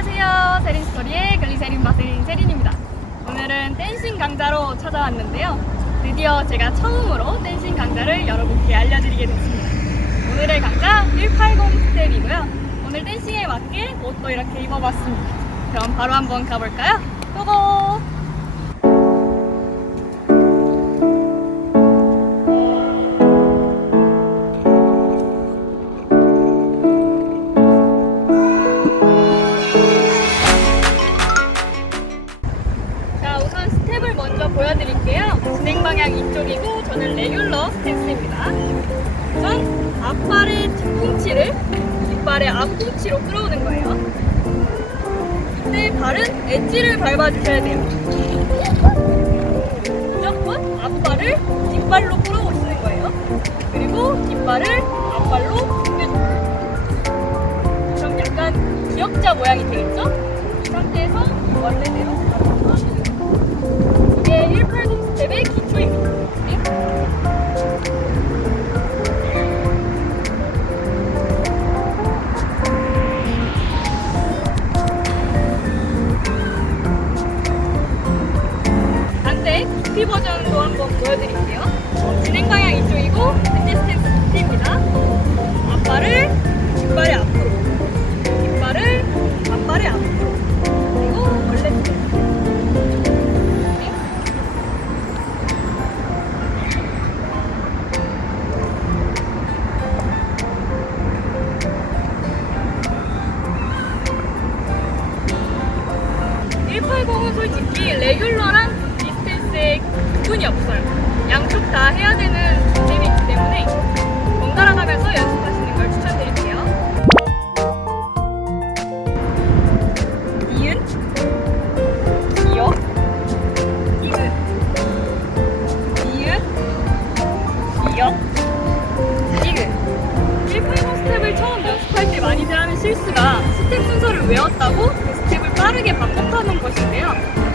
안녕하세요. 세린스토리의 글리세린 바세린 세린입니다. 오늘은 댄싱 강좌로 찾아왔는데요. 드디어 제가 처음으로 댄싱 강좌를 여러분께 알려드리게 됐습니다. 오늘의 강좌 180 스텝이고요. 오늘 댄싱에 맞게 옷도 이렇게 입어봤습니다. 그럼 바로 한번 가볼까요? 고고! 방향 이쪽이고 저는 레귤러 스탠스입니다. 우선 앞발의 뒤꿈치를 뒷발의 앞꿈치로 끌어오는 거예요. 이때 발은 엣지를 밟아주셔야 돼요. 무조건 앞발을 뒷발로 끌어오시는 거예요. 그리고 뒷발을 앞발로 당겨줘요. 그럼 약간 기역자 모양이 되겠죠? 이 상태에서 원래대로 한번 보여드릴게요. 어, 진행 방향 이쪽이고 현재 스텝 D입니다. 앞발을 뒷발의 앞으로, 뒷발을 앞발의 앞으로, 그리고 원래 스텝. 네. 네. 180은 솔직히 레귤러랑 구분이 없어요. 양쪽 다 해야 되는 스텝이기 때문에 번갈아 가면서 연습하시는 걸 추천드릴게요. 이은, 기역, 이은, 이은, 기역, 이은. 180 스텝을 처음 연습할 때 많이들 하는 실수가 스텝 순서를 외웠다고 그 스텝을 빠르게 반복하는 것인데요.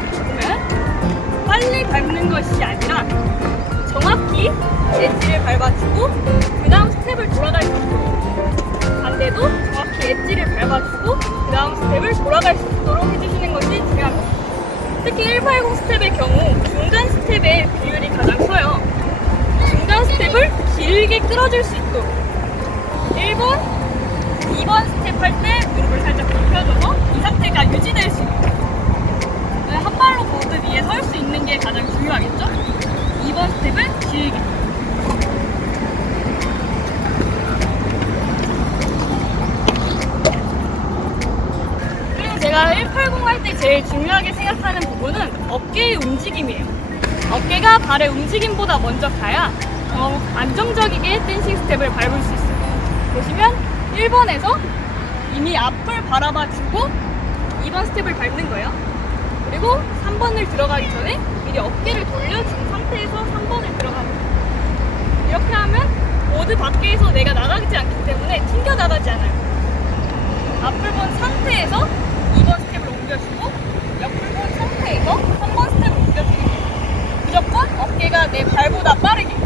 빨리 밟는 것이 아니라 정확히 엣지를 밟아주고 그 다음 스텝을 돌아갈 수 있도록 반대도 정확히 엣지를 밟아주고 그 다음 스텝을 돌아갈 수 있도록 해주시는 것이 중요합니다. 특히 180 스텝의 경우 중간 스텝의 비율이 가장 커요. 중간 스텝을 길게 끌어줄 수 있도록 1번, 2번 스텝 할 때 무릎을 살짝 굽혀줘서 이 상태가 유지될 수 있도록 네, 한 발로 보드 위에 설 수 있는 게 가장 중요하겠죠? 2번 스텝은 길게 그리고 제가 180 할 때 제일 중요하게 생각하는 부분은 어깨의 움직임이에요. 어깨가 발의 움직임보다 먼저 가야 더 안정적이게 댄싱 스텝을 밟을 수 있어요. 보시면 1번에서 이미 앞을 바라봐 주고 2번 스텝을 밟는 거예요. 그리고 3번을 들어가기 전에 미리 어깨를 돌려준 상태에서 3번을 들어가는 거예요. 이렇게 하면 모두 밖에서 내가 나가지 않기 때문에 튕겨 나가지 않아요. 앞을 본 상태에서 2번 스텝을 옮겨주고 옆을 본 상태에서 3번 스텝을 옮겨주는 거예요. 무조건 어깨가 내 발보다 빠르게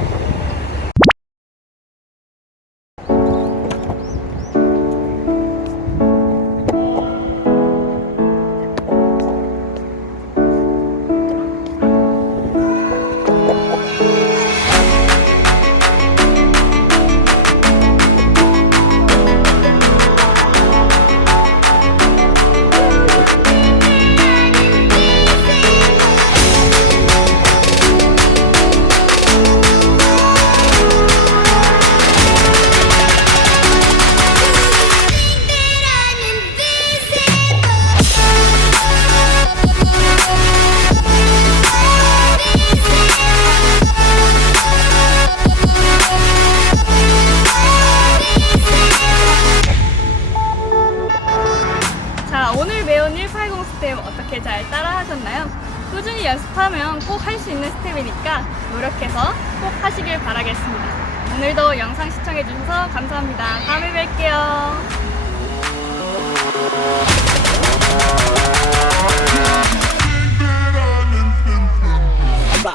하셨나요? 꾸준히 연습하면 꼭 할 수 있는 스텝이니까 노력해서 꼭 하시길 바라겠습니다. 오늘도 영상 시청해주셔서 감사합니다. 다음에 뵐게요.